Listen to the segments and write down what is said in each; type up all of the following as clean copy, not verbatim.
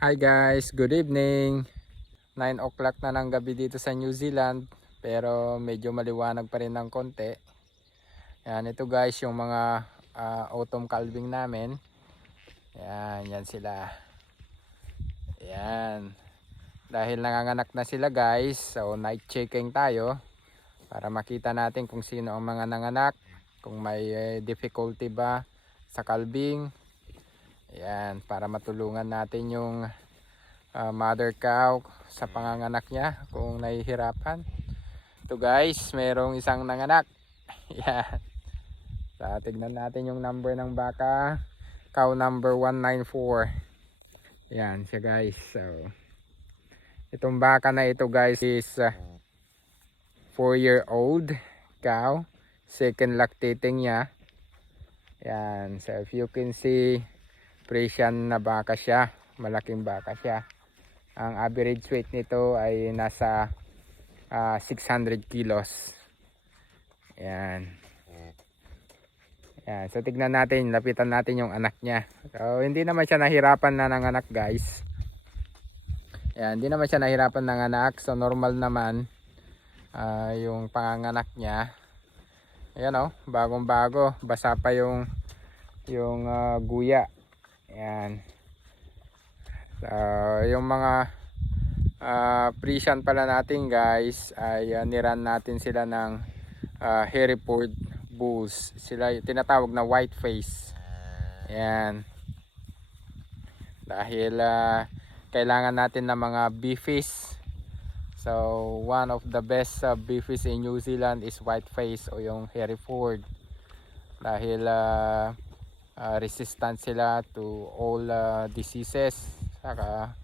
Hi guys, good evening. 9 o'clock na ng gabi dito sa New Zealand, pero medyo maliwanag pa rin ng konti. Yan, ito guys yung mga autumn calving namin. Yan sila. Yan. Dahil nanganganak na sila guys, so night checking tayo para makita natin kung sino ang mga nanganak, kung may difficulty ba sa calving. Yan, para matulungan natin yung mother cow sa panganganak niya kung nahihirapan. Ito guys, merong isang nanganak. Yan. So, tignan natin yung number ng baka. Cow number 194. Yan siya guys. So, itong baka na ito guys is 4-year-old cow. Second lactating niya. Yan. So, if you can see, Friesian na baka siya. Malaking baka siya. Ang average weight nito ay nasa 600 kilos. Yan. Yan. So tignan natin, lapitan natin yung anak niya. So hindi naman siya nahirapan na nanganak guys. Yan, hindi naman siya nahirapan nanganak. So normal naman yung panganganak niya. Ayan o, bagong bago. Basa pa yung guya. Yan. So, yung mga Friesian pala natin guys ay niran natin sila ng Hereford bulls. Sila tinatawag na white face. Yan. Dahil kailangan natin ng mga beefies. So, one of the best beefies in New Zealand is white face o yung Hereford. Dahil resistant sila to all diseases, saka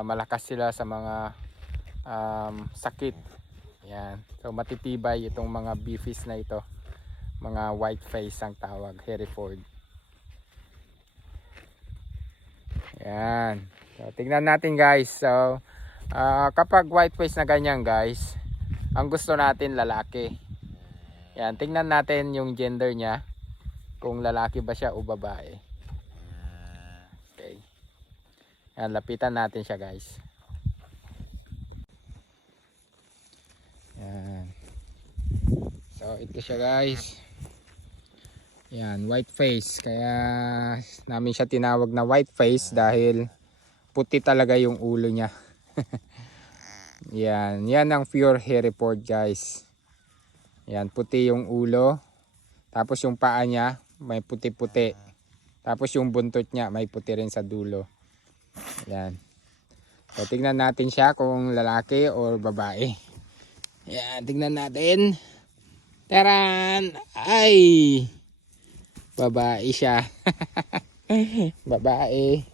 malakas sila sa mga sakit. Yan. So matitibay itong mga beefies na ito, mga white face ang tawag, Hereford. Yan. So tingnan natin guys. So kapag white face na ganyan guys, ang gusto natin lalaki. Yan, tingnan natin yung gender niya, kung lalaki ba siya o babae. Okay. Yan, lapitan natin siya guys. Yan. So ito siya guys. Yan, white face. Kaya namin siya tinawag na white face dahil puti talaga yung ulo niya. Yan, yan ang pure Hereford guys. Yan, puti yung ulo. Tapos yung paa niya may puti-puti. Tapos yung buntot niya may puti rin sa dulo. Yan. So tingnan natin siya kung lalaki or babae. Yan, tingnan natin. Taran! Ay! Babae siya. Babae.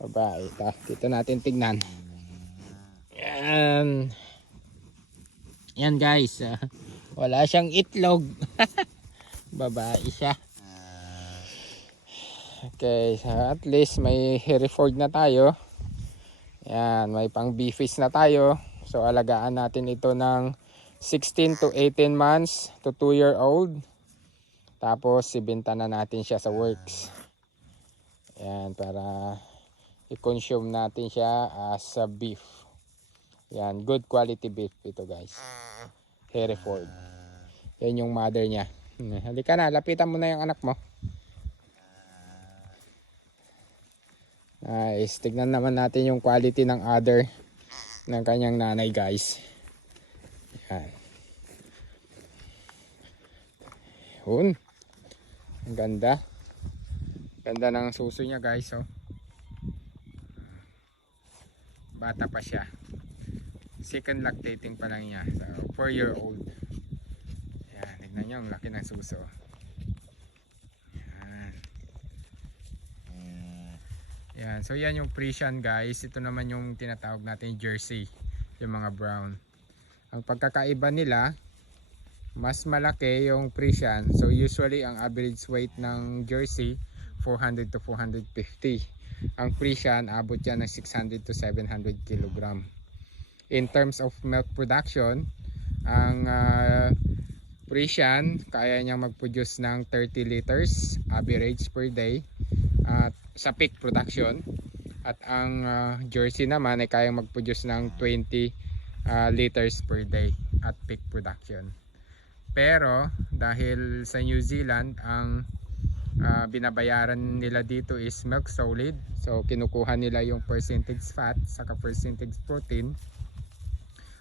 Babae. Dito natin tingnan. Yan. Yan guys. Wala siyang itlog. Babae siya. Okay, so at least may Hereford na tayo. Yan, may pang beefies na tayo. So alagaan natin ito ng 16 to 18 months to 2-year-old. Tapos ibenta na natin siya sa works. Yan, para i-consume natin siya as a beef. Yan, good quality beef ito guys. Hereford. Yan yung mother niya. Halika na, lapitan mo na yung anak mo. Nice. Tignan naman natin yung quality ng udder ng kanyang nanay guys. Yan. Yun. Ang ganda. Ganda ng suso niya guys. Oh. Bata pa siya. Second lactating pa lang niya. So 4-year-old. Yan. Tignan niyo ang laki ng suso. Yan, so yan yung Friesian guys. Ito naman yung tinatawag natin Jersey, yung mga brown. Ang pagkakaiba nila, mas malaki yung Friesian. So usually ang average weight ng Jersey 400 to 450. Ang Friesian abot yan ng 600 to 700 kg. In terms of milk production, ang Friesian kaya niyang mag-produce ng 30 liters average per day. Sa peak production, At ang Jersey naman ay kayang mag-produce ng 20 liters per day at peak production. Pero dahil sa New Zealand ang binabayaran nila dito is milk solid, so kinukuha nila yung percentage fat saka percentage protein.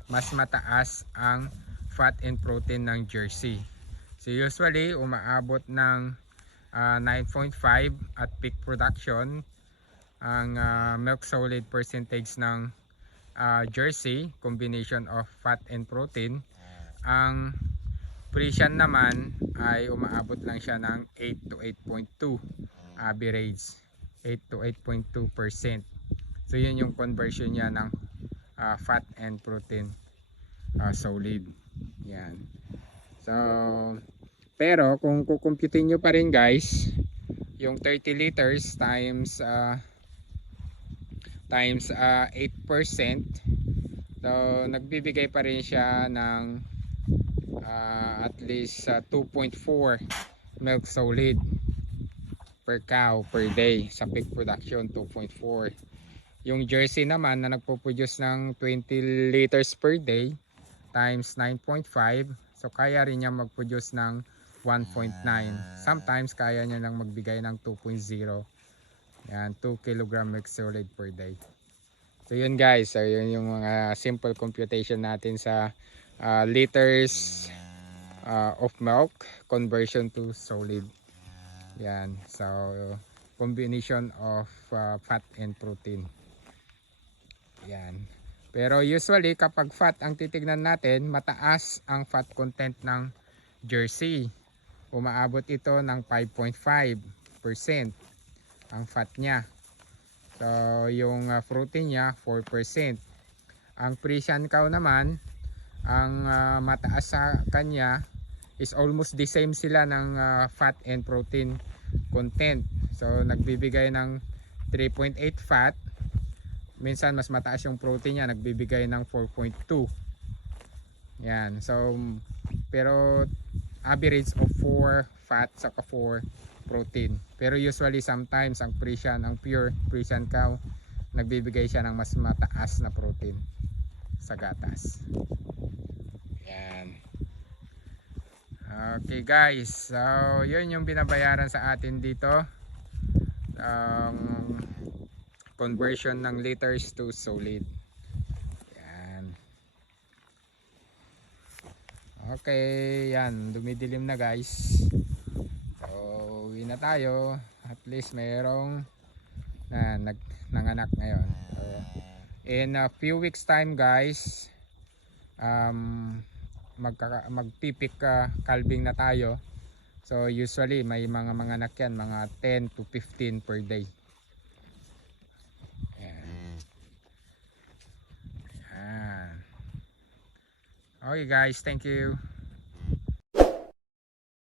Mas mataas ang fat and protein ng Jersey. So usually umaabot ng 9.5 at peak production ang milk solid percentage ng Jersey, combination of fat and protein. Ang Friesian naman ay umaabot lang siya ng 8 to 8.2 average, 8 to 8.2%. So yun yung conversion niya ng fat and protein solid. Yan. So pero kung kukumputin nyo pa rin guys, yung 30 liters times 8%, so nagbibigay pa rin siya ng at least 2.4 milk solid per cow per day. Sa peak production 2.4. Yung Jersey naman na nagpo-produce ng 20 liters per day times 9.5, so kaya rin niya mag-produce ng 1.9. Sometimes kaya niya lang magbigay ng 2.0. Yan, 2 kg milk solid per day. So yun guys, so yun yung mga simple computation natin sa liters of milk conversion to solid. Yan, so combination of fat and protein. Yan. Pero usually kapag fat ang titignan natin, mataas ang fat content ng Jersey. Umaabot ito ng 5.5% ang fat niya. So yung protein niya 4%. Ang Friesian cow naman, ang mataas sa kanya is almost the same sila ng fat and protein content. So nagbibigay ng 3.8 fat. Minsan mas mataas yung protein niya, nagbibigay ng 4.2. Yan. So pero average of 4 fat saka 4 protein. Pero usually sometimes ang Friesian, ang pure Friesian cow, nagbibigay siya ng mas mataas na protein sa gatas. Yan. Okay guys, so yun yung binabayaran sa atin dito, conversion ng liters to solid. Yan. Okay, yan, dumidilim na guys. So uwi na tayo, at least mayroong nanganak ngayon. So, in a few weeks time guys, magpipik calving na tayo. So usually may mga anak yan, mga 10 to 15 per day. Yan. Yan. Okay guys, thank you.